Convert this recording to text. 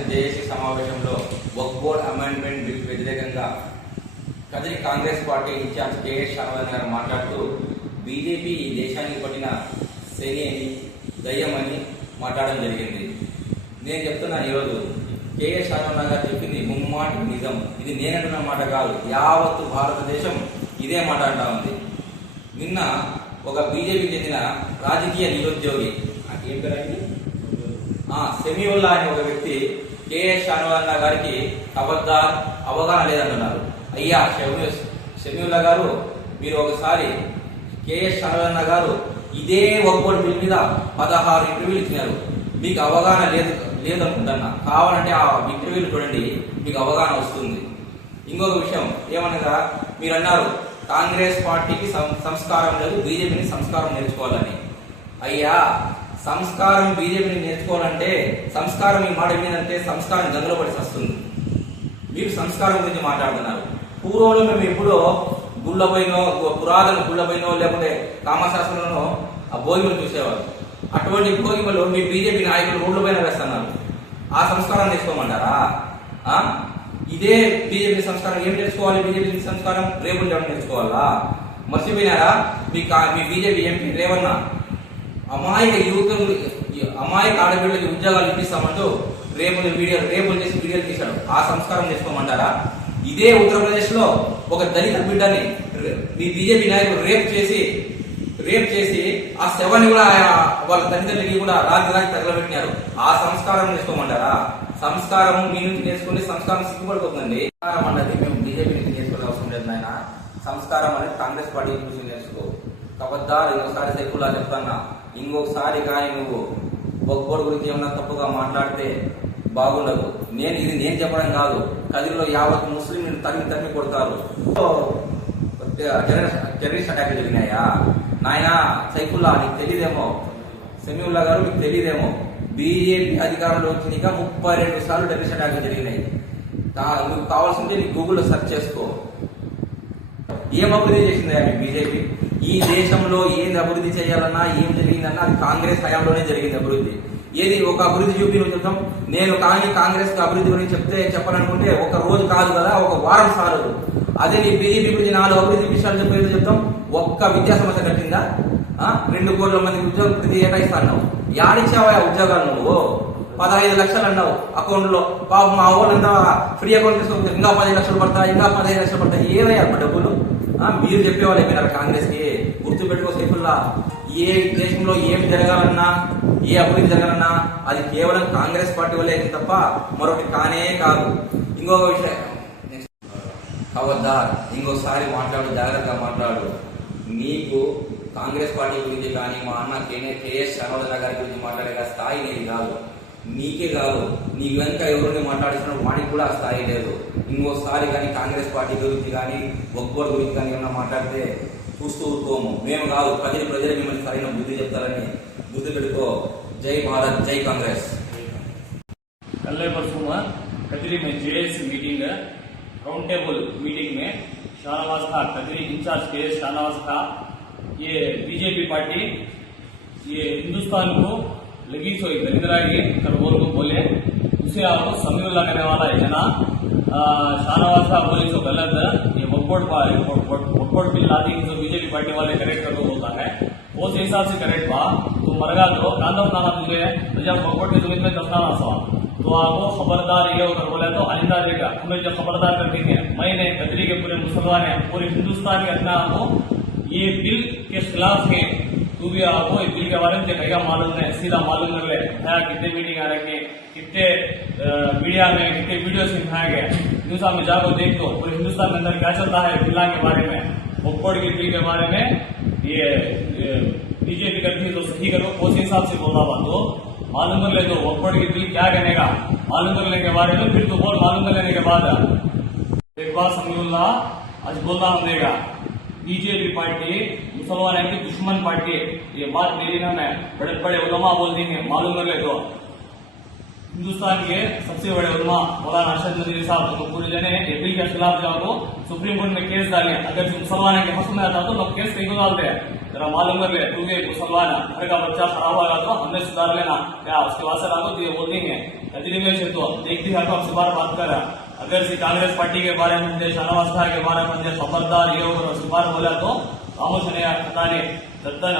జరిగిన జేఏసీ సమావేశంలో వక్ board amendment bill వ్యతిరేకంగా Kadiri Congress party incharge KS Saravan garu మాట్లాడుతూ బీజేపీ ఈ దేశానికి పట్టిన శని అని దయ్యం అని మాట్లాడడం జరిగింది. నేను చెప్తున్నాను ఈరోజు కేఎస్ శారవన్ గారు చెప్పింది ముమ్మాట నిజం. ఇది నేనంటున్న మాట కాదు. యావత్తు భారతదేశం ఇదే మాట అంటా ఉంది. నిన్న ఒక బీజేపీకి చెందిన రాజకీయ నిరుద్యోగి ఏం పేరు సెమియోల్లా అనే ఒక వ్యక్తి కేఎస్ షానవాల్లా గారికి అబద్ధాలు అవగాహన లేదంటున్నారు అయ్యా షమీ షమీవుల్లా గారు మీరు ఒకసారి కేఎస్ షానవాల్లా గారు ఇదే ఒక్కోటి బిల్ మీద పదహారు ఇంటర్వ్యూలు ఇచ్చినారు. మీకు అవగాహన లేదు లేదనుకుంటున్నా. కావాలంటే ఆ ఇంటర్వ్యూలు చూడండి మీకు అవగాహన వస్తుంది. ఇంకొక విషయం ఏమనగా మీరు అన్నారు కాంగ్రెస్ పార్టీకి సం- సంస్కారం లేదు బీజేపీని సంస్కారం నేర్చుకోవాలని. అయ్యా సంస్కారం బీజేపీని నేర్చుకోవాలంటే సంస్కారం ఈ మాట ఏంటంటే సంస్కారం గదిలో పడి వస్తుంది మీరు సంస్కారం గురించి మాట్లాడుతున్నారు. పూర్వంలో మేము ఎప్పుడో గుళ్ళపైనో పురాతన గుళ్ళపైనో లేకపోతే కామశాస్త్రంలోనో ఆ భోగిమలు చూసేవారు. అటువంటి భోగిమలు మీ బీజేపీ నాయకులు రోడ్ల పైన వేస్తున్నారు. ఆ సంస్కారం నేర్చుకోమంటారా? ఇదే బీజేపీ సంస్కారం. ఏం నేర్చుకోవాలి బీజేపీ సంస్కారం? రేపు నేర్చుకోవాలా? మర్చిపోయినారా? మీ కా- మీ బీజేపీ ఎంపీ రేవన్నా అమాయక యువకులు అమాయక ఆడపిల్లలకి ఉద్యోగాలు ఇప్పిస్తామంటూ రేపు వీడియో రేపు చేసి వీడియోలు తీశాడు ఆ సంస్కారం చేసుకోమంటారా? ఇదే ఉత్తరప్రదేశ్లో ఒక దళిత బిడ్డని మీ బీజేపీ నాయకుడు రేప్ చేసి రేప్ చేసి ఆ శవాన్ని కూడా వాళ్ళ తల్లిదండ్రులకి కూడా రాత్రి రాత్రి తగలబెట్టినారు. ఆ సంస్కారం నేర్చుకోమంటారా సంస్కారం మీ నుంచి నేర్చుకుంటే సంస్కారం సిగ్గుపడిపోతుందండి. సంస్కారం అన్నది మేము బీజేపీ నుంచి నేర్చుకోవాల్సిన అవసరం లేదు నాయన. సంస్కారం అనేది కాంగ్రెస్ పార్టీ నుంచి నేర్చుకో. కబద్దారు ఒకసారి సైకుల్లా చెప్తున్నా. ఇంకొకసారి కానీ నువ్వు ఒక్కోడు గురించి ఏమన్నా తప్పుగా మాట్లాడితే బాగుండదు. నేను ఇది నేను చెప్పడం కాదు. కదిలో యావత్ ముస్లిం తరిమి తరిమి కొడతారు. టెర్రరిస్ట్ టెర్రరిస్ట్ అటాక్ జరిగినాయా? నాయనా సైఫుల్లా నీకు తెలియదేమో సెమీవుల్లా గారు మీకు తెలియదేమో బీజేపీ అధికారంలో వచ్చినాక ముప్పై రెండు సార్లు టెర్రరిస్ట్ అటాక్ జరిగినాయి. నువ్వు కావాల్సింటే నీకు గూగుల్లో సెర్చ్ చేసుకో. ఏం అభివృద్ధి చేసిందా మీ బీజేపీ? ఈ దేశంలో ఏది అభివృద్ధి చేయాలన్నా ఏం జరిగిందన్నా అది కాంగ్రెస్ హయాంలోనే జరిగింది అభివృద్ధి. ఏది ఒక అభివృద్ధి చూపి నువ్వు చెప్తాం నేను కానీ కాంగ్రెస్ అభివృద్ధి గురించి చెప్తే చెప్పాలనుకుంటే ఒక రోజు కాదు కదా ఒక వారం సారదు అదే నీ బీజేపీ గురించి నాలుగు అభివృద్ధి విషయాలు చెప్పేది చెప్తాం. ఒక్క విద్యా సమస్య కట్టిందా? రెండు కోట్ల మంది ఉద్యోగం ప్రతి ఏటా ఇస్తా అన్నావు యాడిచ్చావా ఆ ఉద్యోగాలు నువ్వు? పదహైదు లక్షలు అన్నావు అకౌంట్లో పాపం మా వాళ్ళంతా ఫ్రీ అకౌంట్ తీసుకుంటే ఇంకా పదిహేను లక్షలు పడతాయి ఇంకా పదిహేను లక్షలు పడతాయి. ఏదయ్యా డబ్బులు? మీరు చెప్పేవాళ్ళు అయిపోయినారు కాంగ్రెస్కి గుర్తు పెట్టుకో సైఫుల్లా. ఏ దేశంలో ఏం జరగాలన్నా ఏ అభివృద్ధి జరగాలన్నా అది కేవలం కాంగ్రెస్ పార్టీ వల్లే అయితే తప్ప మరొకటి కానే కాదు. ఇంకొక విషయం. ఖబర్దార్ ఇంకోసారి మాట్లాడు జాగ్రత్తగా మాట్లాడు. నీకు కాంగ్రెస్ పార్టీ గురించి కానీ మా అన్న కేనే కేఎస్ శర్మల గారి గురించి మాట్లాడే స్థాయి నేను కాదు. నీకే కాదు నీ వెనుక ఎవరిని మాట్లాడిస్తున్న వాడికి కూడా ఆ స్థాయి లేదు ఇంకోసారి కానీ కాంగ్రెస్ పార్టీ గురించి కానీ ఒక్కోటి గురించి కానీ ఏమన్నా మాట్లాడితే చూస్తూ ఊరుకోము మేము కాదు ప్రజలు ప్రజలు మిమ్మల్ని సరైన బుద్ధి చెప్తారని బుద్ధి పెట్టుకో జై భారత్ జై కాంగ్రెస్ कल परसों में कचरी में जेएसी मीटिंग है राउंड टेबल मीटिंग में शाहनवाज था कचरी इंचार्ज के शाहनवाज था ये बीजेपी पार्टी ये हिंदुस्तान को लगी सोई दरिद्रागी कर बोल को बोले उसे आपको समीउल्ला करने वाला है, जना। शाहनवाज का बोले तो गलत है। ये वकबोर्ड वकबोर्ड बिल लादी जो बीजेपी पार्टी वाले करेक्ट कर दो, होता है। वो हिसाब से करेक्ट बा तुम मरगा दो। कांदा बनाना तुझे तो जब वकबोर्ड की ज़मीन में दफनाना सवा तो आपको खबरदार ये होकर बोला तो आइंदा देगा हमें जो खबरदार कर देंगे मैंने कतरी के पूरे मुसलमान है, पूरे हिंदुस्तान के अपना आपको ये बिल के खिलाफ है। तू भी आपको बिल के बारे में कहेगा मालूम है, सीधा मालूम कर ले है कितने मीटिंग आ रखे, कितने मीडिया में, कितने वीडियो सिखाए गए। न्यूज़ में जाकर देख दो पूरे हिंदुस्तान के अंदर क्या चलता है बिल्ला के बारे में मुक्कोड़ के बिल के बारे में, ये बीजेपी करती है तो सही करो, उस हिसाब से बोला हुआ तो मालूम कर ले तो वक्फोर्ड की बिल क्या कहने मालूम कर लेने के बारे में, फिर तो बोल मालूम कर लेने के बाद। एक बात समझूल्ला आज बोलना देगा बीजेपी पार्टी मुसलमान की दुश्मन पार्टी है ये बात मेरी ना मैं बड़े बड़े उलमा बोल देंगे, मालूम कर तो। हिंदुस्तान के सबसे बड़े उलमा मौलाना अरशद नदीरी साहब तो पूरे जने बिल के खिलाफ जाओ सुप्रीम कोर्ट में केस डाले। अगर जो मुसलमान के हक में आता तो लोग केस कहीं को डालते हैं? जरा मालूम कर ले तू एक मुसलमान घर का बच्चा खराब होगा तो हमने सुधार लेना। क्या उसके बाद से तो ये बोल देंगे में से तो देखती है तो आपसे बार बात कर। रहा अगर से कांग्रेस पार्टी के बारे में शाहनवाज खां के बारे में मुझे खबरदार ये और सिफार बोला तो ಆಮೋಚನೆಯ ಪ್ರಧಾನಿ ದತ್ತನ